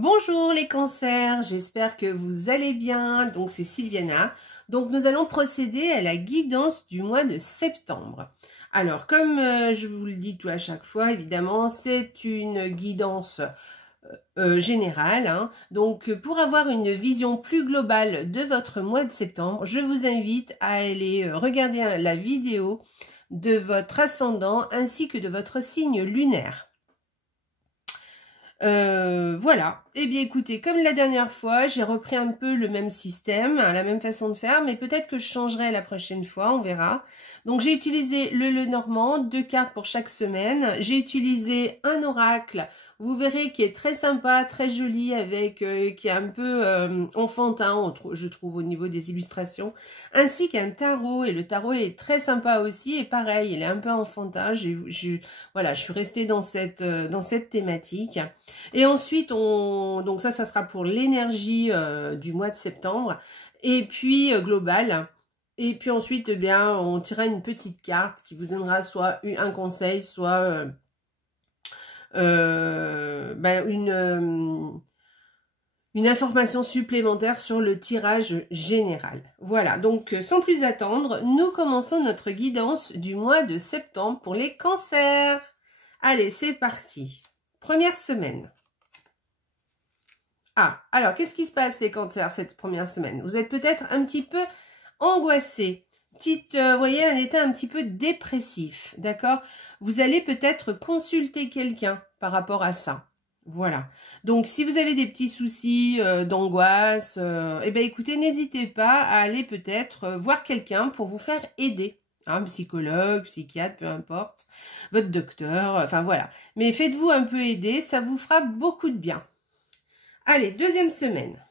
Bonjour les cancers, j'espère que vous allez bien. Donc c'est Sylviana. Donc nous allons procéder à la guidance du mois de septembre. Alors comme je vous le dis tout à chaque fois, évidemment c'est une guidance générale. Hein. Donc pour avoir une vision plus globale de votre mois de septembre, je vous invite à aller regarder la vidéo de votre ascendant ainsi que de votre signe lunaire. Voilà. Eh bien, écoutez, comme la dernière fois, j'ai repris un peu le même système, la même façon de faire, mais peut-être que je changerai la prochaine fois, on verra. Donc, j'ai utilisé le Lenormand, 2 cartes pour chaque semaine. J'ai utilisé un oracle, vous verrez, qui est très sympa, très joli, avec qui est un peu enfantin, je trouve, au niveau des illustrations, ainsi qu'un tarot. Et le tarot est très sympa aussi, et pareil, il est un peu enfantin. Voilà, je suis restée dans cette thématique. Et ensuite, donc ça sera pour l'énergie du mois de septembre. Et puis, global. Et puis ensuite, eh bien, on tirera une petite carte qui vous donnera soit un conseil, soit une information supplémentaire sur le tirage général. Voilà, donc sans plus attendre, nous commençons notre guidance du mois de septembre pour les cancers. Allez, c'est parti. Première semaine. Ah, alors, qu'est-ce qui se passe les cancers cette première semaine? Vous êtes peut-être un petit peu angoissé, vous voyez, un état un petit peu dépressif, d'accord? Vous allez peut-être consulter quelqu'un par rapport à ça. Voilà. Donc, si vous avez des petits soucis d'angoisse, eh bien, écoutez, n'hésitez pas à aller peut-être voir quelqu'un pour vous faire aider. Un psychologue, psychiatre, peu importe, votre docteur, enfin voilà. Mais faites-vous un peu aider, ça vous fera beaucoup de bien. Allez, deuxième semaine.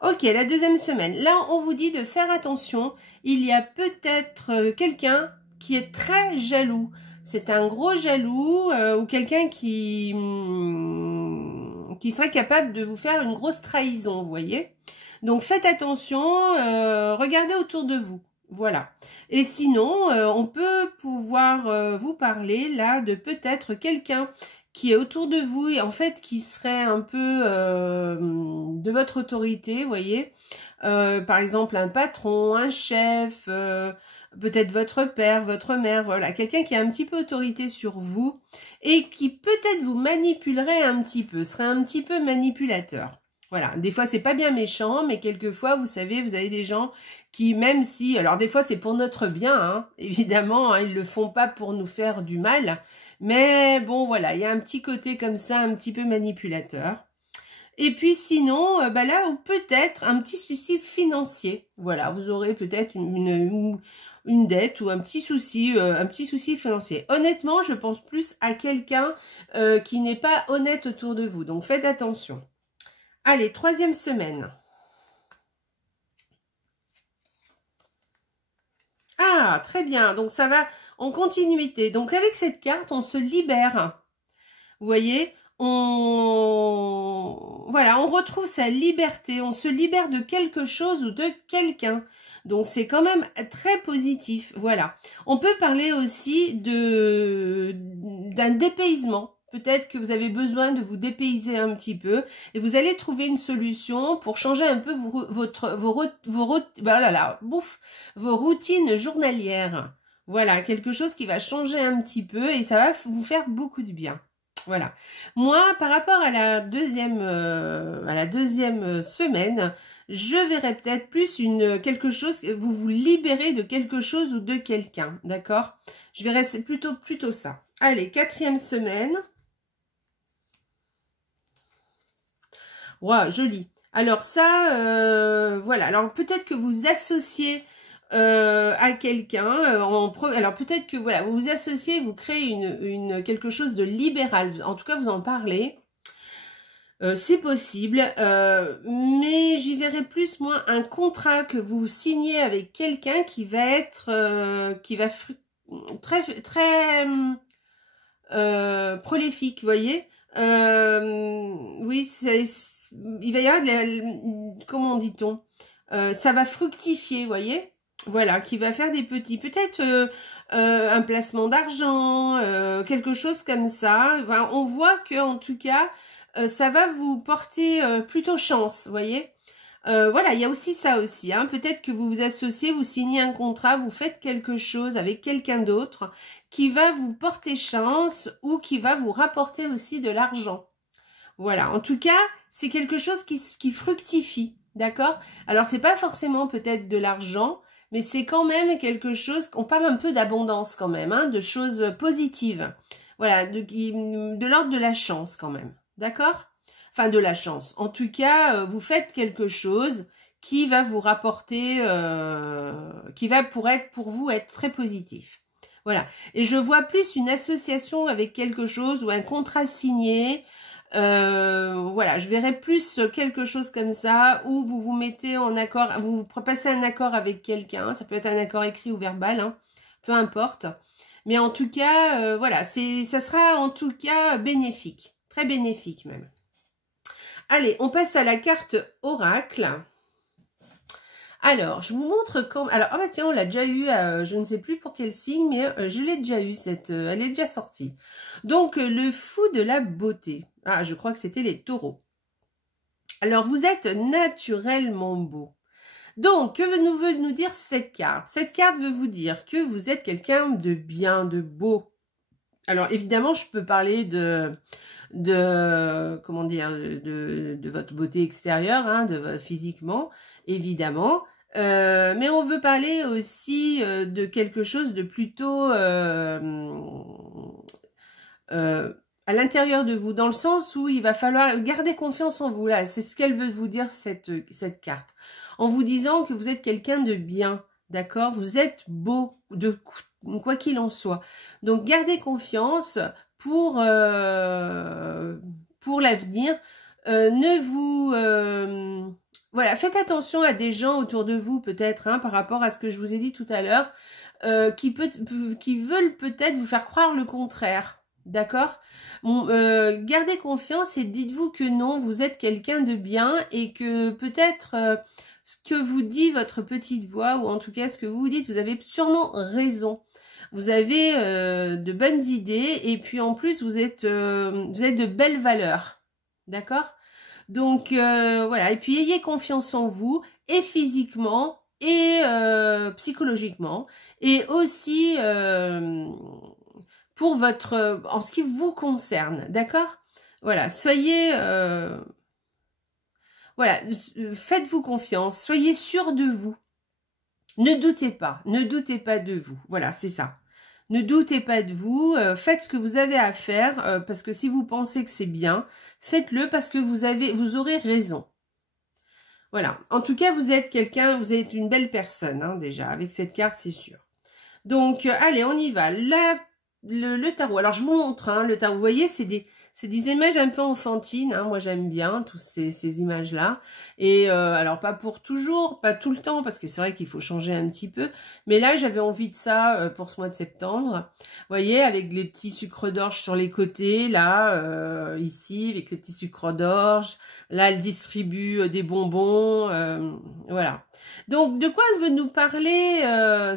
Ok, la deuxième semaine. Là, on vous dit de faire attention. Il y a peut-être quelqu'un qui est très jaloux. C'est un gros jaloux ou quelqu'un qui serait capable de vous faire une grosse trahison, vous voyez. Donc, faites attention, regardez autour de vous. Voilà. Et sinon, on peut pouvoir vous parler là de peut-être quelqu'un qui est autour de vous et en fait qui serait un peu de votre autorité, vous voyez. Par exemple, un patron, un chef, peut-être votre père, votre mère, voilà. Quelqu'un qui a un petit peu autorité sur vous et qui peut-être vous manipulerait un petit peu, serait un petit peu manipulateur. Voilà, des fois c'est pas bien méchant, mais quelquefois, vous savez, vous avez des gens qui, même si, alors des fois c'est pour notre bien, hein, évidemment, hein, ils le font pas pour nous faire du mal, mais bon voilà, il y a un petit côté comme ça, un petit peu manipulateur. Et puis sinon, là, ou peut-être un petit souci financier, voilà, vous aurez peut-être une dette ou un petit souci financier. Honnêtement, je pense plus à quelqu'un qui n'est pas honnête autour de vous, donc faites attention. Allez, troisième semaine. Ah, très bien. Donc, ça va en continuité. Donc, avec cette carte, on se libère. Vous voyez, voilà, on retrouve sa liberté. On se libère de quelque chose ou de quelqu'un. Donc, c'est quand même très positif. Voilà. On peut parler aussi d'un dépaysement. Peut-être que vous avez besoin de vous dépayser un petit peu et vous allez trouver une solution pour changer un peu vos routines journalières. Voilà, quelque chose qui va changer un petit peu et ça va vous faire beaucoup de bien. Voilà. Moi, par rapport à la deuxième semaine, je verrai peut-être plus quelque chose, vous vous libérez de quelque chose ou de quelqu'un, d'accord? Je verrai plutôt ça. Allez, quatrième semaine. Waouh, joli. Alors ça, voilà. Alors peut-être que vous associez à quelqu'un. Alors peut-être que voilà, vous vous associez, vous créez quelque chose de libéral. En tout cas, vous en parlez. C'est possible, mais j'y verrai plus moi un contrat que vous signez avec quelqu'un qui va être, très très prolifique, vous voyez. Oui, il va y avoir comment dit-on, ça va fructifier, vous voyez. Voilà, qui va faire des petits, peut-être un placement d'argent, quelque chose comme ça. Enfin, on voit que en tout cas, ça va vous porter plutôt chance, vous voyez. Voilà, il y a aussi ça aussi. Hein. Peut-être que vous vous associez, vous signez un contrat, vous faites quelque chose avec quelqu'un d'autre qui va vous porter chance ou qui va vous rapporter aussi de l'argent. Voilà, en tout cas, c'est quelque chose qui fructifie, d'accord? Alors, c'est pas forcément peut-être de l'argent, mais c'est quand même quelque chose, on parle un peu d'abondance quand même, hein, de choses positives. Voilà, de l'ordre de la chance quand même, d'accord? Enfin, de la chance. En tout cas, vous faites quelque chose qui va vous rapporter, qui va pour vous être très positif. Voilà. Et je vois plus une association avec quelque chose ou un contrat signé. Voilà, je verrais plus quelque chose comme ça où vous vous mettez en accord, vous passez un accord avec quelqu'un. Ça peut être un accord écrit ou verbal, hein, peu importe. Mais en tout cas, voilà, ça sera en tout cas bénéfique, très bénéfique même. Allez, on passe à la carte oracle. Alors, je vous montre quand... Alors, ah bah tiens, on l'a déjà eu, je ne sais plus pour quel signe, mais je l'ai déjà eu, elle est déjà sortie. Donc, le fou de la beauté. Ah, je crois que c'était les taureaux. Alors, vous êtes naturellement beau. Donc, que veut nous dire cette carte? Cette carte veut vous dire que vous êtes quelqu'un de bien, de beau. Alors, évidemment, je peux parler comment dire, de votre beauté extérieure, hein, physiquement, évidemment. Mais on veut parler aussi de quelque chose de plutôt à l'intérieur de vous, dans le sens où il va falloir garder confiance en vous. Là, c'est ce qu'elle veut vous dire, cette carte. En vous disant que vous êtes quelqu'un de bien, d'accord? Vous êtes beau, de quoi qu'il en soit. Donc, gardez confiance pour l'avenir. Voilà, faites attention à des gens autour de vous, peut-être, hein, par rapport à ce que je vous ai dit tout à l'heure, qui veulent peut-être vous faire croire le contraire. D'accord? Gardez confiance et dites-vous que non, vous êtes quelqu'un de bien et que peut-être ce que vous dit votre petite voix, ou en tout cas ce que vous dites, vous avez sûrement raison. Vous avez de bonnes idées et puis en plus vous êtes de belles valeurs. D'accord? Donc voilà, et puis ayez confiance en vous, et physiquement, et psychologiquement, et aussi pour en ce qui vous concerne, d'accord? Voilà, soyez, voilà, faites-vous confiance, soyez sûr de vous. Ne doutez pas de vous, voilà, c'est ça. Ne doutez pas de vous, faites ce que vous avez à faire, parce que si vous pensez que c'est bien, faites-le parce que vous aurez raison. Voilà, en tout cas, vous êtes une belle personne, hein, déjà, avec cette carte, c'est sûr. Donc, allez, on y va. Le tarot. Alors, je vous montre, hein, le tarot. Vous voyez, c'est des images un peu enfantines. Hein. Moi, j'aime bien toutes ces images-là. Et alors, pas pour toujours, pas tout le temps, parce que c'est vrai qu'il faut changer un petit peu. Mais là, j'avais envie de ça pour ce mois de septembre. Vous voyez, avec les petits sucres d'orge sur les côtés, là, ici, avec les petits sucres d'orge. Là, elle distribue des bonbons. Voilà. Donc, de quoi veut nous parler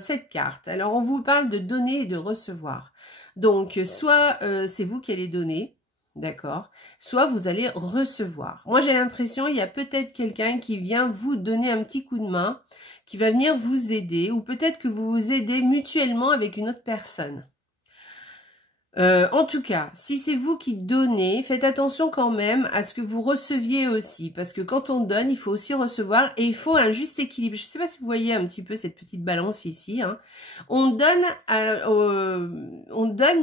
cette carte? Alors, on vous parle de donner et de recevoir. Donc, soit c'est vous qui allez donner, d'accord? Soit vous allez recevoir. Moi, j'ai l'impression, il y a peut-être quelqu'un qui vient vous donner un petit coup de main, qui va venir vous aider, ou peut-être que vous vous aidez mutuellement avec une autre personne. En tout cas, si c'est vous qui donnez, faites attention quand même à ce que vous receviez aussi. Parce que quand on donne, il faut aussi recevoir et il faut un juste équilibre. Je ne sais pas si vous voyez un petit peu cette petite balance ici. Hein. On donne,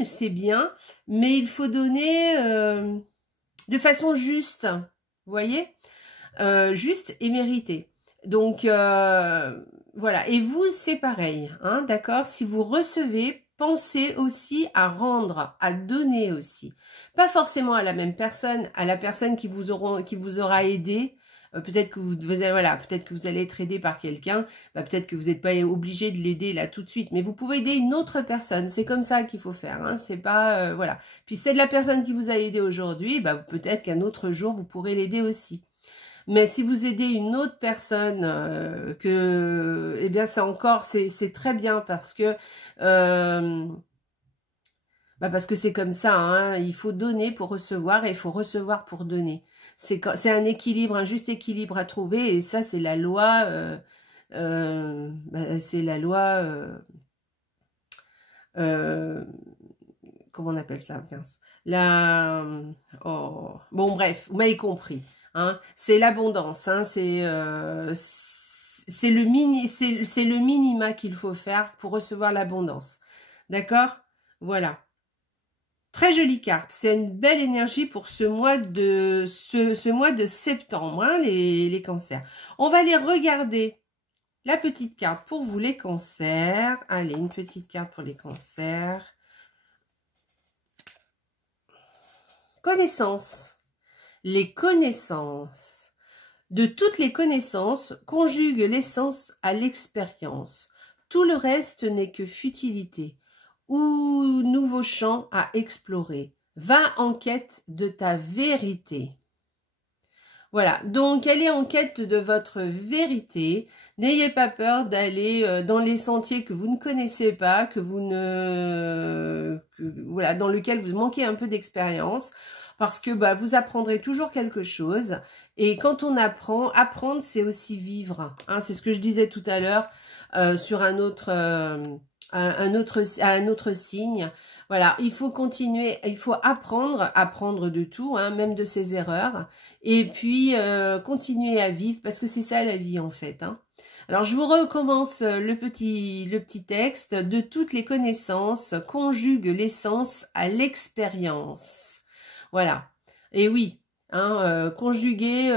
c'est bien, mais il faut donner de façon juste. Vous voyez, juste et mérité. Donc, voilà. Et vous, c'est pareil. Hein, d'accord? Si vous recevez, pensez aussi à rendre, à donner aussi. Pas forcément à la même personne, à la personne qui vous aura aidé. Peut-être que peut-être que vous allez être aidé par quelqu'un. Peut-être que vous n'êtes pas obligé de l'aider là tout de suite. Mais vous pouvez aider une autre personne. C'est comme ça qu'il faut faire. Hein, c'est pas voilà. Puis c'est de la personne qui vous a aidé aujourd'hui. Peut-être qu'un autre jour vous pourrez l'aider aussi. Mais si vous aidez une autre personne, eh bien c'est encore, c'est très bien parce que c'est comme ça, hein, il faut donner pour recevoir et il faut recevoir pour donner. C'est un équilibre, un juste équilibre à trouver et ça c'est la loi, c'est la loi, comment on appelle ça, bon bref, vous m'avez compris, hein, c'est l'abondance, hein, c'est le minima qu'il faut faire pour recevoir l'abondance, d'accord, voilà. Très jolie carte, c'est une belle énergie pour ce mois de septembre, hein, les cancers. On va aller regarder la petite carte pour vous les cancers. Allez, une petite carte pour les cancers. Connaissances. Les connaissances. De toutes les connaissances, conjugue l'essence à l'expérience. Tout le reste n'est que futilité. Ou nouveau champ à explorer. Va en quête de ta vérité. Voilà, donc allez en quête de votre vérité. N'ayez pas peur d'aller dans les sentiers que vous ne connaissez pas, voilà, dans lequel vous manquez un peu d'expérience. Parce que vous apprendrez toujours quelque chose. Et quand on apprend, apprendre c'est aussi vivre. Hein, c'est ce que je disais tout à l'heure sur un autre signe. Voilà, il faut continuer, il faut apprendre de tout, hein, même de ses erreurs, et puis continuer à vivre, parce que c'est ça la vie en fait. Hein. Alors je vous recommence le petit texte. De toutes les connaissances, conjugue l'essence à l'expérience. Voilà, et oui, hein, conjuguer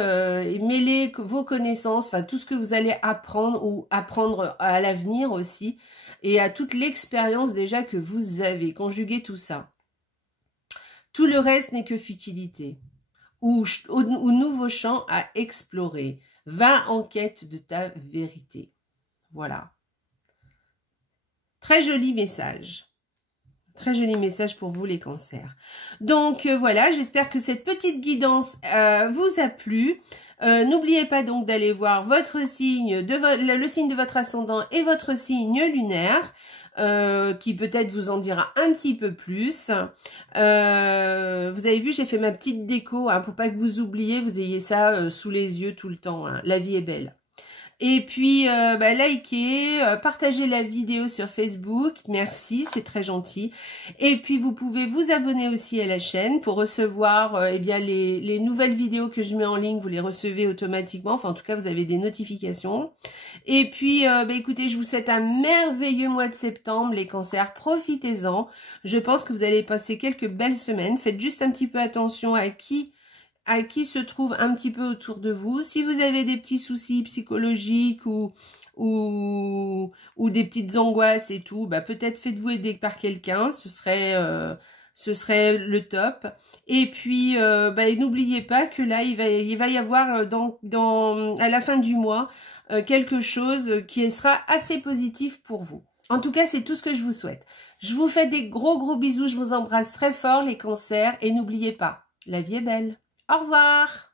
et mêler vos connaissances, enfin tout ce que vous allez apprendre ou apprendre à l'avenir aussi, et à toute l'expérience déjà que vous avez. Conjuguer tout ça. Tout le reste n'est que futilité. Ou nouveau champ à explorer. Va en quête de ta vérité. Voilà. Très joli message. Très joli message pour vous les cancers. Donc voilà, j'espère que cette petite guidance vous a plu. N'oubliez pas donc d'aller voir votre signe, le signe de votre ascendant et votre signe lunaire, qui peut-être vous en dira un petit peu plus. Vous avez vu, j'ai fait ma petite déco, hein, pour pas que vous oubliez, vous ayez ça sous les yeux tout le temps. Hein. La vie est belle. Et puis, likez, partagez la vidéo sur Facebook. Merci, c'est très gentil. Et puis, vous pouvez vous abonner aussi à la chaîne pour recevoir les nouvelles vidéos que je mets en ligne. Vous les recevez automatiquement. Enfin, en tout cas, vous avez des notifications. Et puis, écoutez, je vous souhaite un merveilleux mois de septembre, les cancers. Profitez-en. Je pense que vous allez passer quelques belles semaines. Faites juste un petit peu attention à qui se trouve un petit peu autour de vous. Si vous avez des petits soucis psychologiques ou des petites angoisses et tout, peut-être faites-vous aider par quelqu'un, ce serait le top. Et puis n'oubliez pas que là il va y avoir à la fin du mois quelque chose qui sera assez positif pour vous. En tout cas, c'est tout ce que je vous souhaite. Je vous fais des gros bisous, je vous embrasse très fort les cancers et n'oubliez pas, la vie est belle. Au revoir!